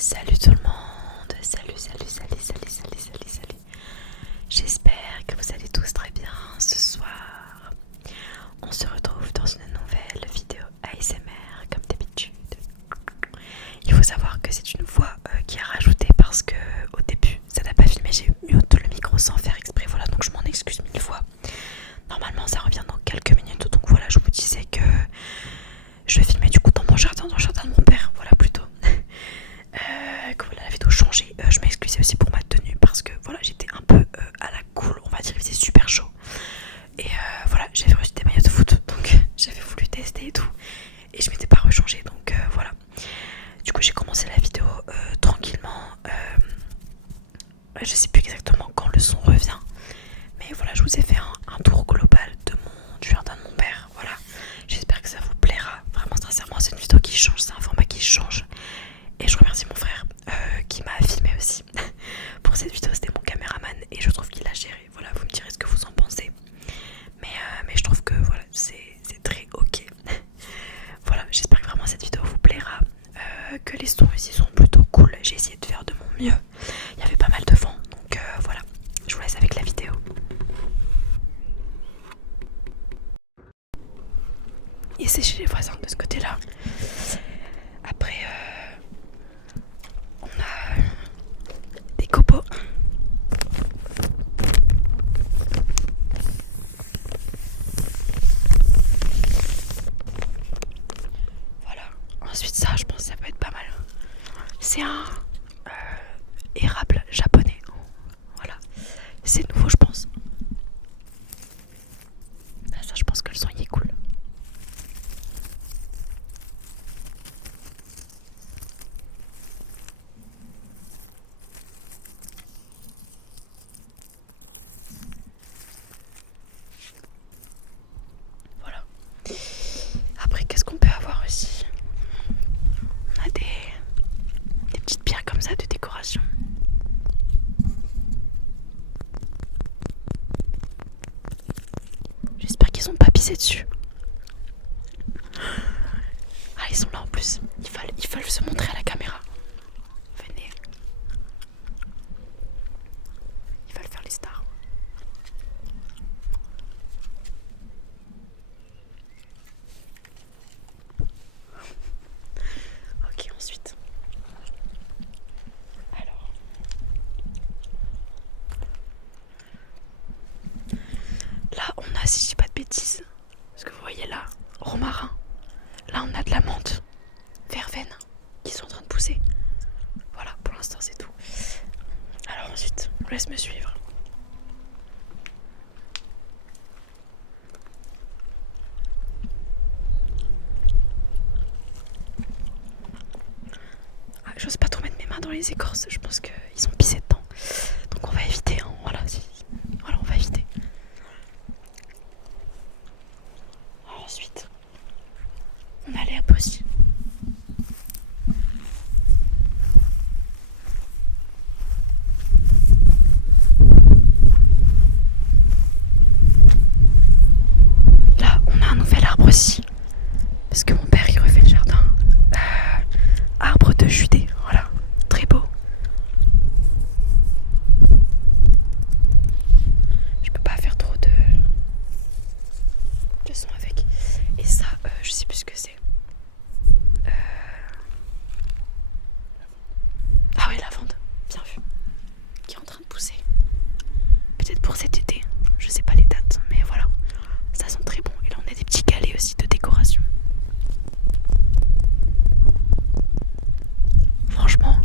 Salut tout le monde, salut. J'espère que vous allez tous très bien ce soir. On se retrouve dans une nouvelle vidéo ASMR comme d'habitude. Il faut savoir que c'est une voix qui est rajoutée parce que au début ça n'a pas filmé, j'ai mute le micro sans faire exprès, voilà, donc je m'en excuse mille fois. Normalement ça revient dans quelques minutes, donc voilà, je vous disais que je vais filmer du coup dans mon jardin, dans le jardin de mon père, voilà plutôt. Que voilà, la vidéo changée. Je m'excusais aussi pour ma tenue parce que voilà, j'étais un peu à la cool, on va dire, il faisait super chaud. Et voilà, j'avais reçu des maillots de foot, donc j'avais voulu tester et tout. Et je m'étais pas rechangée, donc voilà. Du coup, j'ai commencé la vidéo tranquillement. Je sais plus exactement quand le son revient, mais voilà, je vous ai fait un tour global du jardin de mon père. Voilà, j'espère que ça vous plaira. Vraiment, sincèrement, c'est une vidéo qui change, c'est un format qui change. Et je remercie mon frère qui m'a filmé aussi pour cette vidéo, c'était mon caméraman et je trouve qu'il a géré. Voilà, vous me direz ce que vous en pensez. Mais je trouve que voilà, c'est très ok. Voilà, j'espère que vraiment cette vidéo vous plaira. Que les sons ici sont plutôt cool. J'ai essayé de faire de mon mieux. Il y avait pas mal de vent, donc voilà. Je vous laisse avec la vidéo. Et c'est chez les voisins de ce côté-là. Après, on a des copeaux. Voilà. Ensuite ça, je pense que ça peut être pas mal. C'est un érable japonais. Voilà. C'est nouveau, je pense. Ah, ça, je pense que le son y est cool. Voilà. Après, qu'est-ce qu'on peut avoir aussi? On a des petites pierres comme ça de décoration. J'espère qu'ils ont pas pissé dessus. Ah, ils sont là en plus. Ils veulent se montrer à la caméra. Venez. Ils veulent faire les stars. Ok, ensuite. Alors. Là, on a, si je dis pas de bêtises, ce que vous voyez là, romarin. Là, on a de la menthe, verveine, qui sont en train de pousser. Voilà, pour l'instant, c'est tout. Alors ensuite, on laisse me suivre. Ah, j'ose pas trop mettre mes mains dans les écorces, je pense qu'ils ont pissé dedans. Donc on va éviter, hein. Voilà, voilà, on va éviter. Alors ensuite, on a l'herbe aussi. Là, on a un nouvel arbre aussi. Parce que mon père, il refait le jardin. Arbre de Judée, voilà. Très beau. Je peux pas faire trop de son avec. Et ça, je sais plus ce que c'est. Ah oui, lavande, bien vu. Qui est en train de pousser. Peut-être pour cet été, je sais pas les dates, mais voilà. Ça sent très bon. Et là, on a des petits galets aussi de décoration. Franchement,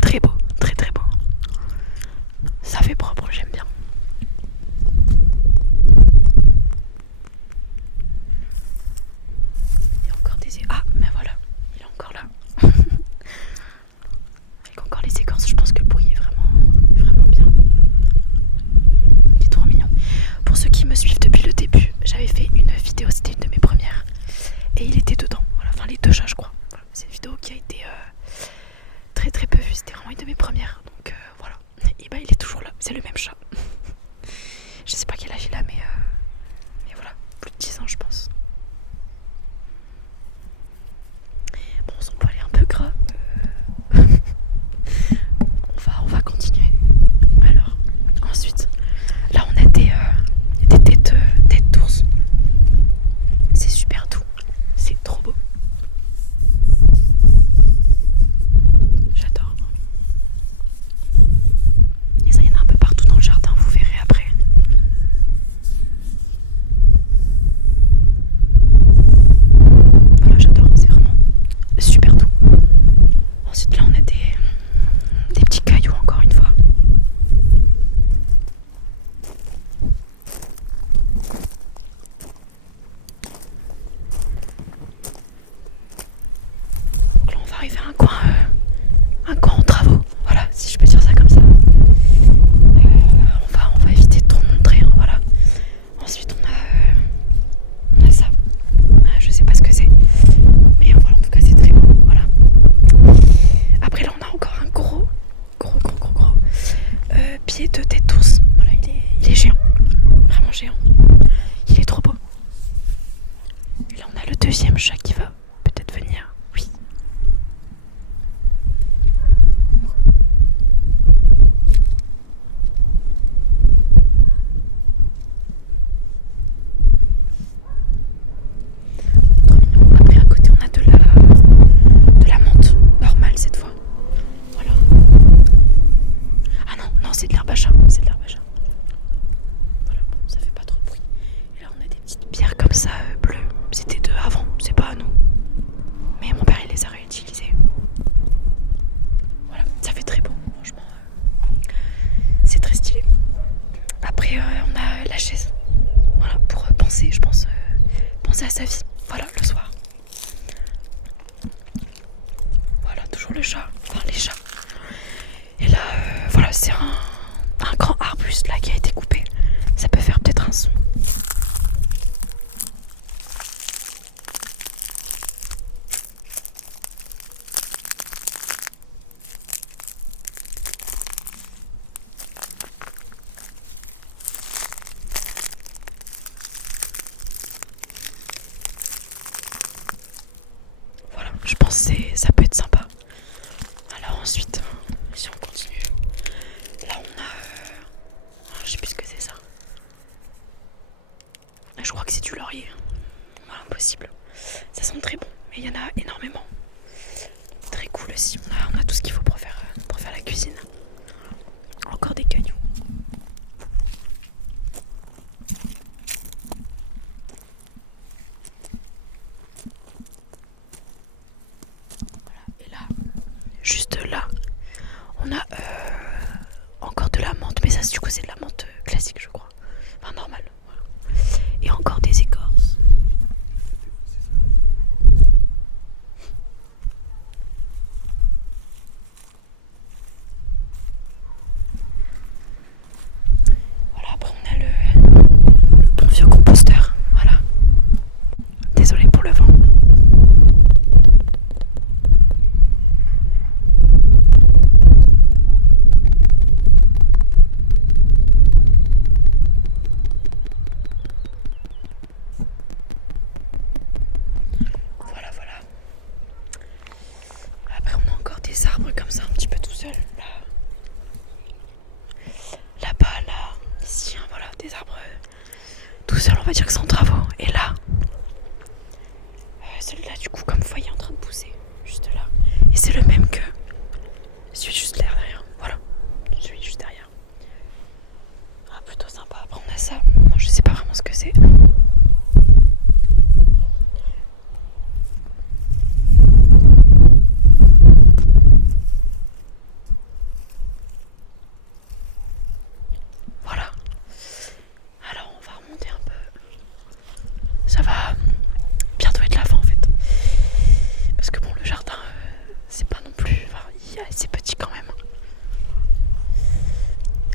très beau, très très beau. Ça fait propre, j'aime bien. Il y a encore des... Ah, mais voilà, il est encore là. Avec encore les séquences, je pense que le bruit est vraiment, vraiment bien. Il est trop mignon. Pour ceux qui me suivent depuis le début, j'avais fait une vidéo, c'était une de mes premières. Et il était dedans, voilà, enfin les deux chats je crois. Voilà, c'est une vidéo qui a été très très peu vue, c'était vraiment une de mes premières. Donc voilà, et bah il est toujours là, c'est le même chat. Je sais pas quel âge il a, mais voilà, plus de 10 ans je pense. Bon, son poil est un peu gras. géant. Il est trop beau. Et là on a le deuxième chat qui va peut-être venir. Oui. Trop mignon. Après à côté on a de la menthe normale cette fois. Voilà. Ah non, non c'est de l'herbe à chat. C'est de l'herbe à chat. Voilà, bon, ça fait pas trop de bruit. Et là on a des petites pierres comme ça bleues. C'était d'eux avant, c'est pas à nous. Mais mon père il les a réutilisées. Voilà, ça fait très beau, franchement. C'est très stylé. Après on a la chaise. Voilà, pour penser, je pense, penser à sa vie. Voilà, le soir. Voilà, toujours le chat, enfin les chats. Et là, voilà, c'est un grand arbuste là qui a été coupé. Ça peut faire peut-être un son. Voilà, je pense que ça peut être sympa. Alors ensuite, si on continue, là on a, je sais plus ce que c'est ça. Je crois que c'est du laurier. Voilà, impossible. Ça sent très bon, mais il y en a énormément. Très cool aussi. On a tout ce qu'il faut pour faire la cuisine. Encore des cailloux. Voilà. Et là, juste là, on a encore de la menthe. Mais ça, du coup, c'est de la menthe classique, je crois. Enfin, normale. Voilà. Et encore des écorces. Voilà, après on a le bon vieux composteur. Voilà. Désolée pour le vent. Voilà, voilà. Après on a encore des arbres comme ça, un petit peu tout seul. Là-bas, là, ici, hein, voilà, des arbres tout seuls, on va dire que c'est en travaux. Et là, celui-là, du coup, comme vous voyez, en train de pousser, juste là. Et c'est le même que celui juste derrière. Voilà, celui juste derrière. Ah, plutôt sympa. Après, on a ça. Moi, je sais pas vraiment ce que c'est. Voilà. Alors, on va remonter un peu. Ça va bientôt être la fin en fait. Parce que bon, le jardin, c'est pas non plus. Enfin, c'est petit quand même.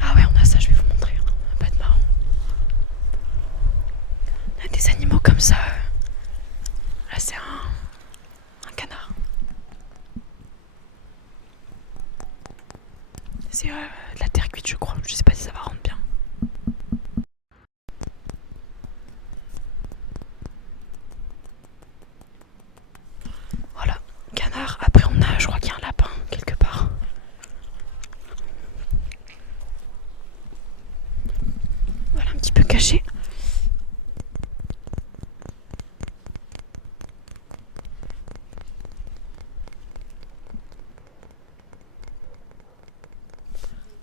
Ah ouais, on a ça, je vais vous montrer. Pas de marrant. On a des animaux comme ça. Là, c'est un canard. C'est de la terre cuite, je crois. Je sais pas si ça va rendre bien. Voilà, canard. Après, on a, je crois qu'il y a un lapin quelque part. Voilà, un petit peu caché.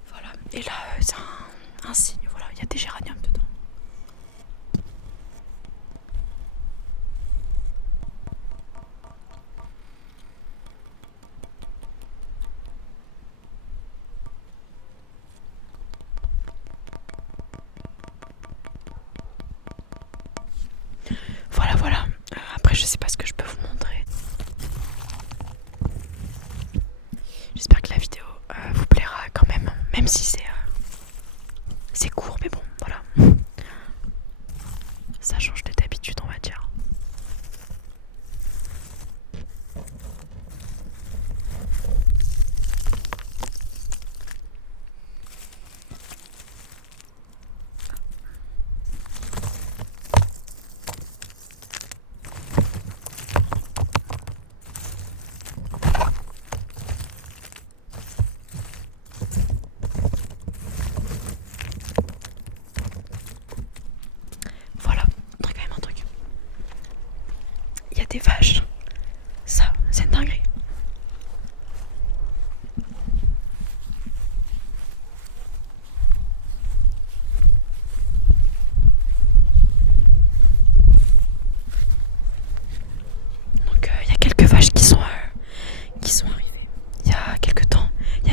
Voilà, et là, c'est un cygne. Voilà, il y a des géraniums dedans. Voilà, voilà. Après, je sais pas ce que je peux vous montrer. J'espère que la vidéo vous plaira quand même. Même si c'est court, mais bon, voilà. Ça change de d'habitude, on va dire.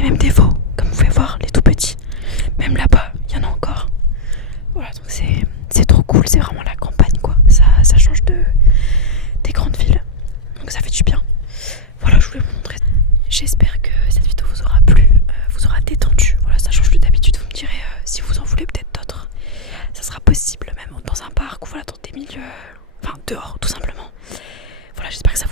même des veaux, comme vous pouvez voir, les tout petits. Même là-bas, il y en a encore. Voilà, donc c'est trop cool, c'est vraiment la campagne quoi. Ça change des grandes villes, donc ça fait du bien. Voilà, je voulais vous montrer. J'espère que cette vidéo vous aura plu, vous aura détendu. Voilà, ça change plus d'habitude. Vous me direz si vous en voulez peut-être d'autres. Ça sera possible même dans un parc ou voilà, dans des milieux, enfin dehors tout simplement. Voilà, j'espère que ça